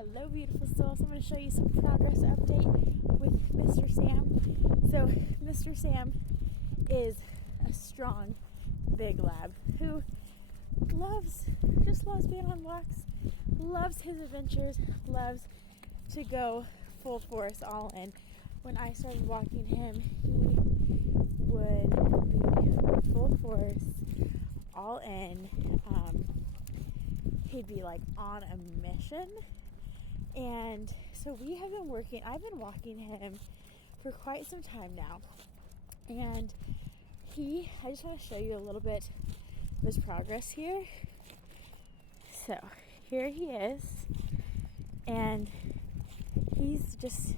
Hello beautiful souls, I'm going to show you some progress update with Mr. Sam. So Mr. Sam is a strong, big lab who just loves being on walks, loves his adventures, loves to go full force all in. When I started walking him, he would be full force, all in. He'd be like on a mission. And so I've been walking him for quite some time now. And I just want to show you a little bit of his progress here. So here he is. And he's just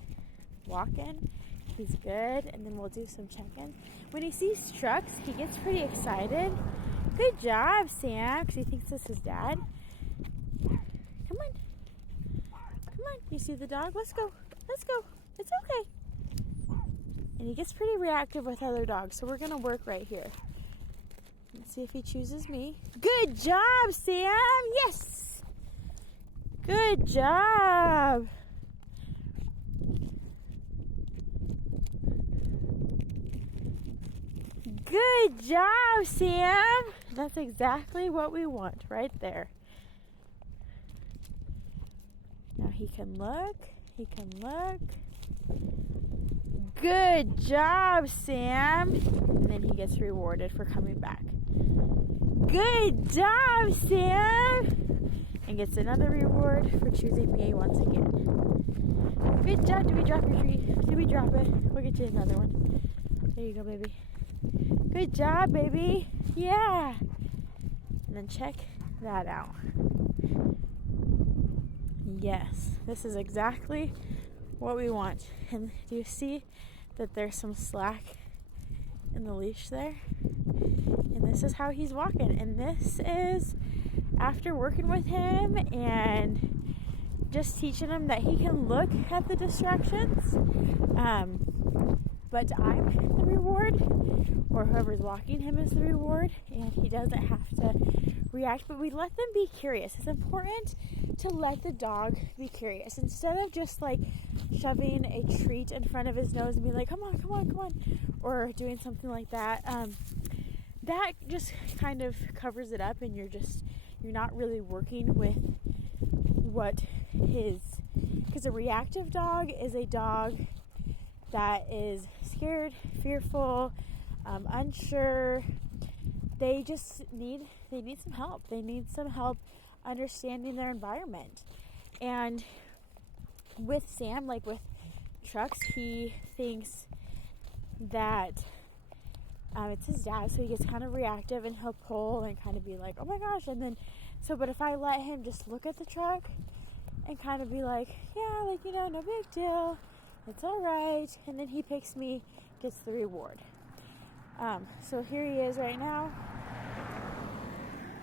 walking. He's good. And then we'll do some check-in. When he sees trucks, he gets pretty excited. Good job, Sam, because he thinks this is Dad. Come on. You see the dog? Let's go. It's okay. And he gets pretty reactive with other dogs, so we're going to work right here. Let's see if he chooses me. Good job, Sam. Yes. Good job. Good job, Sam. That's exactly what we want right there. Now he can look. Good job, Sam. And then he gets rewarded for coming back. Good job, Sam. And gets another reward for choosing me once again. Good job. Did we drop your treat? Did we drop it? We'll get you another one. There you go, baby. Good job, baby. Yeah. And then check that out. Yes, this is exactly what we want. And do you see that there's some slack in the leash there? And this is how he's walking. And this is after working with him and just teaching him that he can look at the distractions. But I'm the reward, or whoever's walking him is the reward, and he doesn't have to react, but we let them be curious. It's important to let the dog be curious instead of just like shoving a treat in front of his nose and being like, come on, or doing something like that. That just kind of covers it up, and you're not really working with because a reactive dog is a dog that is scared, fearful, unsure. They need some help. They need some help understanding their environment. And with Sam, like with trucks, he thinks that it's his dad, so he gets kind of reactive and he'll pull and kind of be like, oh my gosh. And then, but if I let him just look at the truck and kind of be like, yeah, like, no big deal. It's all right. And then he picks me, gets the reward. So here he is right now.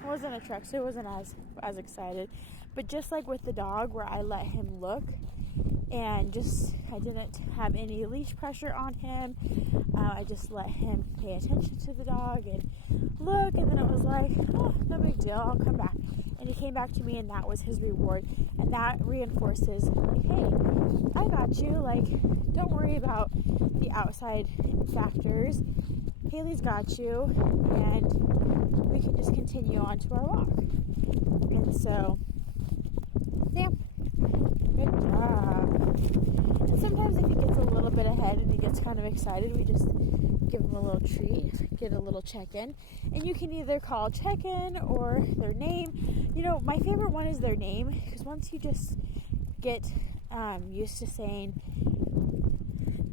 It wasn't a truck, so it wasn't as excited. But just like with the dog, where I let him look and I didn't have any leash pressure on him. I just let him pay attention to the dog and look. And then it was like, oh, no big deal. I'll come back. And he came back to me, and that was his reward. And that reinforces, like, hey, I got you. Like, don't worry about the outside factors. Haley's got you. And we can just continue on to our walk. And so, Sam, good job. And sometimes if he gets a little bit ahead and he gets kind of excited, we just give him a little treat, get a little check-in. And you can either call check-in or their name. My favorite one is their name, because once you just get used to saying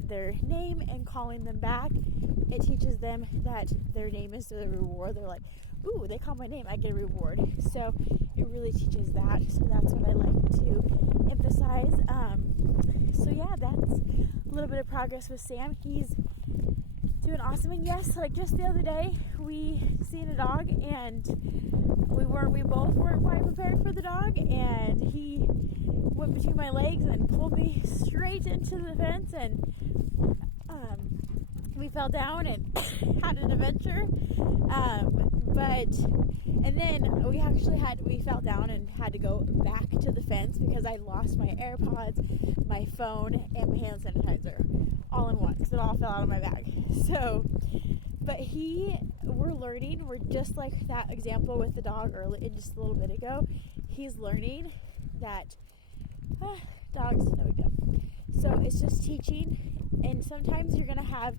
their name and calling them back, it teaches them that their name is the reward. They're like, ooh, they call my name, I get a reward. So it really teaches that. So that's what I like to emphasize. So yeah, that's a little bit of progress with Sam. He's doing awesome. And yes, like just the other day, we seen a dog, and we both weren't quite prepared for the dog, and he went between my legs and pulled me straight into the fence, and we fell down and had an adventure. But, and then we fell down and had to go back to the fence because I lost my AirPods, my phone, and my hand sanitizer all in one because it all fell out of my bag. So, but we're learning. We're just like that example with the dog just a little bit ago. He's learning that dogs, no big deal. So it's just teaching. And sometimes you're going to have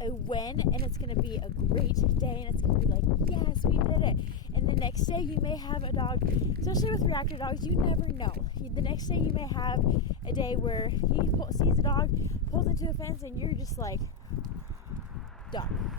a win and it's going to be a great day and it's going to be like, yes, we did it. And the next day you may have a dog, especially with reactive dogs, you never know. The next day you may have a day where he sees a dog, pulls into a fence, and you're just like, done.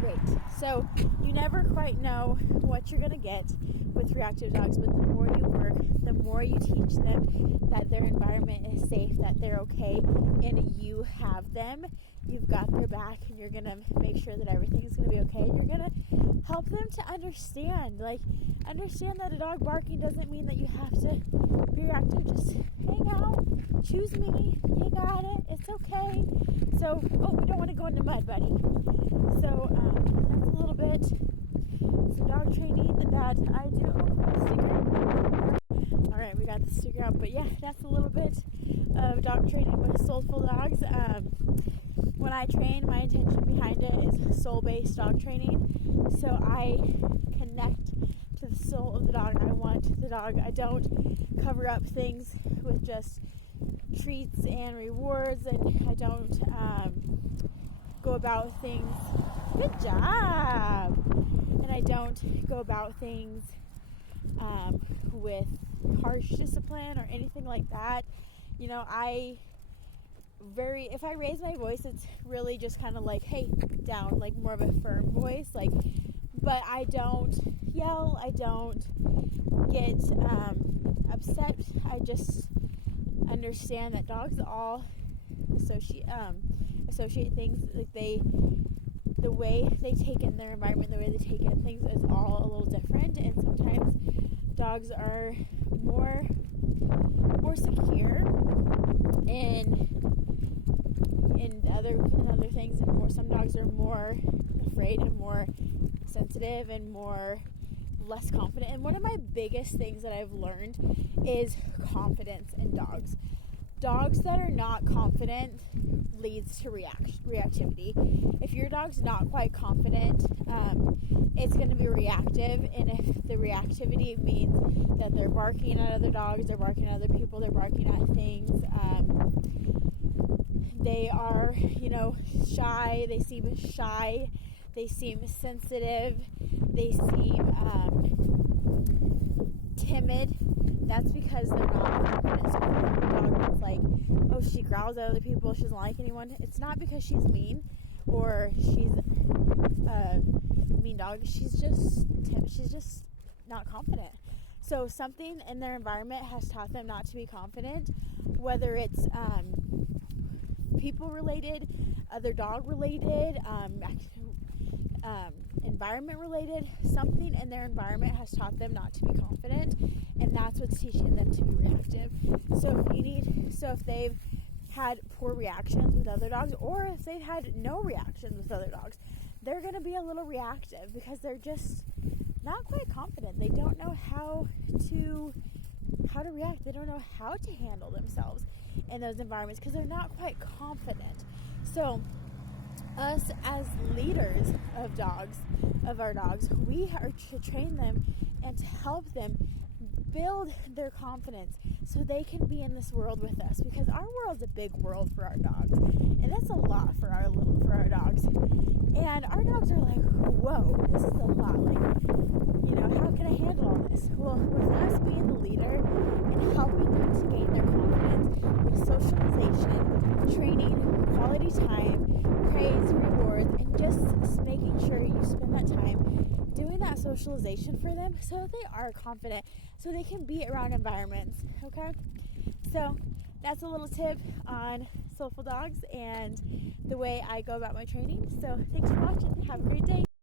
Great. So you never quite know what you're going to get with reactive dogs, but the more you work, the more you teach them that their environment is safe, that they're okay, and you have them, you've got their back, and you're going to make sure that everything is going to be okay, and you're going to help them to understand that a dog barking doesn't mean that you have to be reactive. Just hang out, choose me, you got it, it's okay. So, we don't want to go into mud, buddy. So, that's a little bit some dog training that I do. Sticker. Alright, we got the sticker out, but yeah, that's a little bit of dog training with soulful dogs. When I train, my intention behind it is soul-based dog training. So I connect to the soul of the dog. I want the dog. I don't cover up things with just treats and rewards, and I don't go about things. Good job. And I don't go about things with harsh discipline or anything like that. You know, if I raise my voice, it's really just kind of like, hey, down, like more of a firm voice, like, but I don't yell, I don't get upset. I just understand that dogs all associate things, like the way they take in their environment, the way they take in things is all a little different, and sometimes dogs are more secure in other things, and some dogs are more afraid and more sensitive and less confident. And one of my biggest things that I've learned is confidence in dogs. Dogs that are not confident leads to reactivity. If your dog's not quite confident, it's going to be reactive, and if the reactivity means that they're barking at other dogs, they're barking at other people, they're barking at things, they are, shy, they seem sensitive, they seem timid, that's because they're not confident. So if you have a dog that's like, oh, she growls at other people, she doesn't like anyone, it's not because she's mean or she's a mean dog. She's just not confident. So something in their environment has taught them not to be confident, whether it's people related, other dog related, environment related. Something in their environment has taught them not to be confident, and that's what's teaching them to be reactive. So if they've had poor reactions with other dogs, or if they've had no reactions with other dogs, they're going to be a little reactive because they're just not quite confident. They don't know how to react. They don't know how to handle themselves in those environments because they're not quite confident. So us as leaders of our dogs, we are to train them and to help them build their confidence so they can be in this world with us, because our world's a big world for our dogs, and that's a lot for our dogs. And our dogs are like, whoa, this is a lot. Like, how can I handle all this? Well, with us being the leader and helping them to gain their confidence with socialization, training, quality time, praise, rewards, and just making sure you spend that time doing that socialization for them so that they are confident, so they can be around environments, okay? So that's a little tip on soulful dogs and the way I go about my training. So thanks for watching. Have a great day.